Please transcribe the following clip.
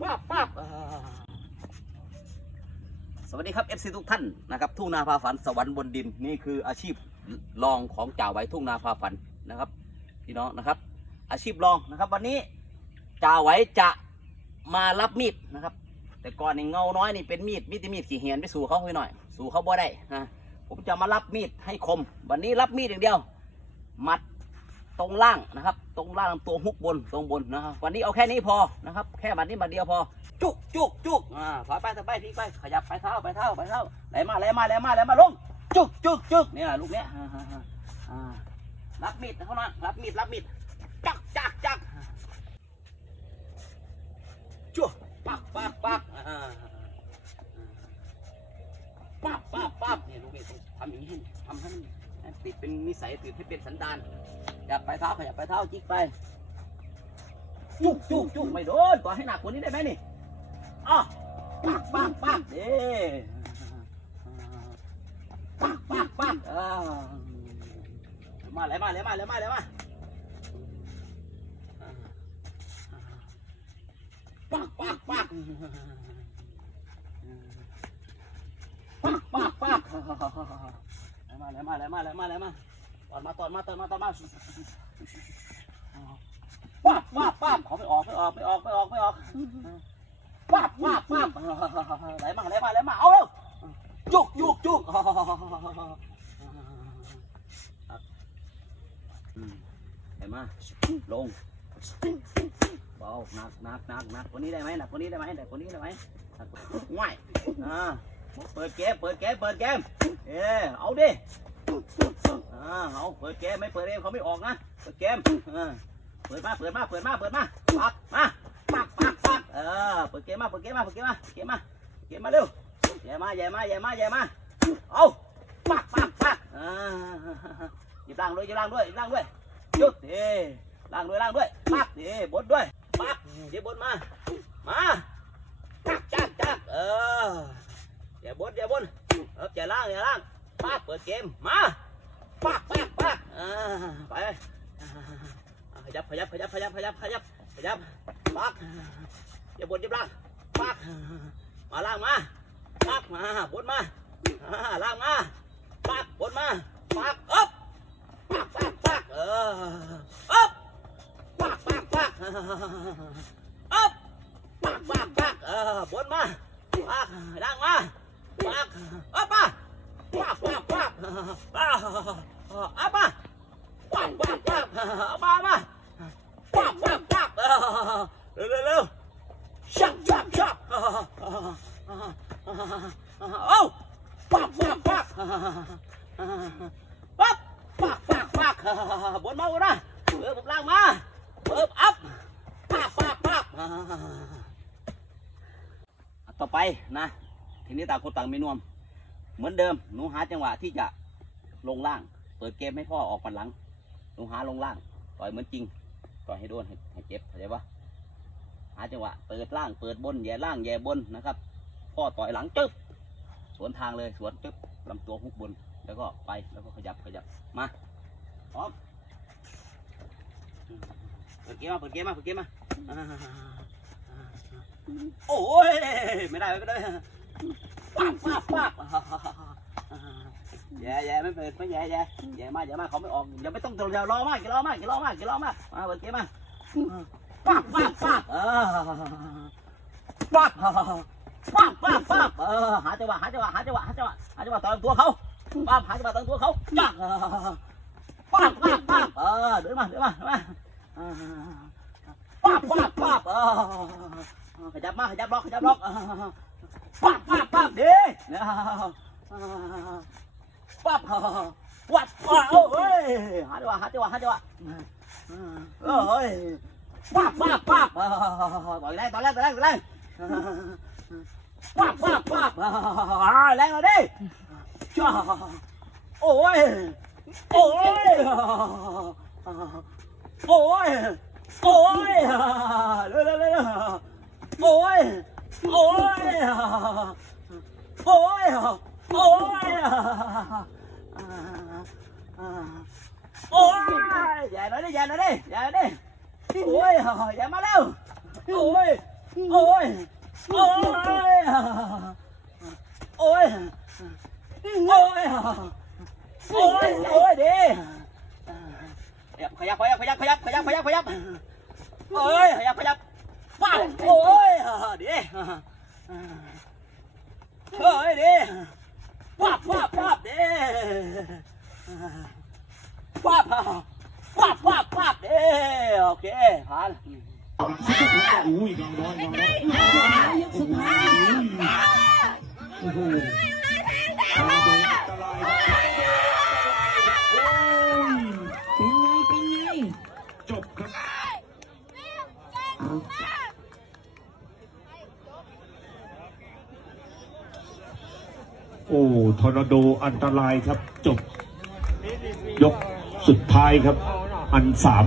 ปั๊บปั๊บสวัสดีครับ FC ทุกท่านนะครับ ทุ่งนาพาฝันสวรรค์บนดินนี่คืออาชีพรองของจ่าไว้ทุ่งนาพาฝันนะครับพี่น้องนะครับ อาชีพรองนะครับ วันนี้จ่าไว้จะมารับมีดนะครับ แต่ก่อนนี่เงาน้อยนี่เป็นมีดมีดที่มีดขี่เหียนไปสู่เขาให้หน่อย สู่เขาบ่ได้นะผมจะมารับมีดให้คม วันนี้รับมีดอย่างเดียว มัด ตรงล่างนะครับ ตรงล่างลำตัวฮุกบนตรงบนนะครับวันนี้เอาแค่นี้พอนะครับ แค่วันนี้มาเดียวพอ จุกจุกจุกอ่าถอยไปถอยไปพลิกไปขยับไปเท้าไปเท้าไปเท้าไหลมาไหลมาไหลมาไหลมาลงจุกจุกจุกเนี่ยลูกเนี้ยอ่ารับมีดเท่านั้นรับมีดรับมีดจักจักจักจุกปักปักปักอ่าปักปักปักเนี่ยลูกเนี้ต้องทำอย่างนี้ทำให้มันให้ติดเป็นนิสัยติดให้เป็นสันดาน ยับไปเท้าขยับไปเท้าจิกไป จุกจุกจุกไม่โดนต่อให้หนักกว่านี้ได้ไหมนี่อะปักปักปักเด้ปักปักปักอ่ามาเลยมาเลยมาเลยมาเลยมาปักปักปักปักปักปักมาเลยมาเลยมาเลยมาเลยมา ตอนมาตอนมาตอนมาตอนมาปั๊บปั๊บปั๊บขอไม่ออกไม่ออกไม่ออกไม่ออกไม่ออกปั๊บปั๊บปั๊บไหลมาไหลมาไหลมาเอาเร็วจุกจุกจุกไหลมาลงเบาหนักหนักหนักหนักคนนี้ได้ไหมหนักคนนี้ได้ไหมหนักคนนี้ได้ไหมง่ายอ่าเปิดเกมเปิดเกมเปิดเกมเออเอาดิ อ่าเอาเปิดเกมไม่เปิดเองเขาไม่ออกนะเปิดเกมอ่าเปิดมาเปิดมาเปิดมาเปิดมาปักมาปักปักปักเออเปิดเกมมาเปิดเกมมาเปิดเกมมาเกมมาเกมมาเร็วแย่มาแย่มาแย่มาแย่มาเอาปักปักปักอ่าหยิบล่างด้วยหยิบล่างด้วยหยิบล่างด้วยหยุดเอ้ล่างด้วยล่างด้วยปักเอ้บดด้วยปักเดี๋ยวบดมามาจักจักจักเอออย่าบดอย่าบดเอออย่าล่างอย่าล่างปักเปิดเกมมา ปักปักปักอ่าไปขยับขยับขยับขยับขยับขยับขยับปักอย่าบนอย่าล่างปักมาล่างมาปักมาบนมาล่างมาปักบนมาปักอ๊บปักปักปักเอออ๊บปักปักปักอ๊บปักปักปักเออบนมาปักล่างมาปัก ปักปักอ่าอ๊บมาปักปักปักเอามามาปักปักปักเร็วเร็วเร็วชักชักชักเอาปักปักปักปักปักปักปักบนมาบนนะเปิดล่างมาเปิดอัพปักปักปักต่อไปนะทีนี้ต่างคนต่างมีนวม เหมือนเดิมหนูหาจังหวะที่จะ ลงล่าง เปิดเกมให้พ่อออกมาหลังหนูหาลงล่าง ต่อยเหมือนจริง ต่อยให้โดนให้ให้เจ็บเข้าใจปะหาจังหวะเปิดล่างเปิดบนแย่ล่างแย่บนนะครับ พ่อต่อยหลังจึ๊บสวนทางเลยสวนจึ๊บลำตัวฮุกบน แล้วก็ไปแล้วก็ขยับขยับมาพร้อมเปิดเกมมาเปิดเกมมาเปิดเกมมาโอ้ยไม่ได้ไม่ได้ปั๊บปั๊บปั๊บ แย่แย่ไม่เปิดไม่แย่แย่แย่มากแย่มากเขาไม่ออกอย่าไม่ต้องอย่ารอมากอย่ารอมากอย่ารอมากอย่ารอมากมาเปิดเกมมาปั๊บปั๊บปั๊บปั๊บปั๊บปั๊บปั๊บเออหาจังหวะหาจังหวะหาจังหวะหาจังหวะหาจังหวะต่อตัวเขาปั๊บหาจังหวะต่อตัวเขาจักปั๊บปั๊บปั๊บเออเดินมาเดินมามาปั๊บปั๊บปั๊บเออขยับมาขยับล็อกขยับล็อกปั๊บปั๊บปั๊บดี ปั๊บวัดเอ้ยหาจังหวะหาจังหวะหาจังหวะเอ้ยปั๊บปั๊บปั๊บต่อยแรงต่อยแรงต่อยแรงต่อยแรงปั๊บปั๊บปั๊บแรงเลยดิจ้าโอ้ยโอ้ยโอ้ยโอ้ยเร็วเร็วเร็วโอ้ยโอ้ยโอ้ยโอ้ย โอ้ยอย่าหน่อยดิอย่าหน่อยดิอย่าหน่อยดิโอ้ยอย่ามาเร็วโอ้ยโอ้ยโอ้ยโอ้ยโอ้ยโอ้ยโอ้ยดิขยับขยับขยับขยับขยับขยับขยับโอ้ยขยับขยับว้าโอ้ยดิเฮ้ยดิ ว้าบว้าบว้าบดิว้าบว้าบว้าบว้าบดิโอเคผ่านอุ้ยกองร้อยกองร้อยยกสุดท้ายโอ้โห โอ้ทอร์นาโดอันตรายครับ จบ ยกสุดท้ายครับ อันสาม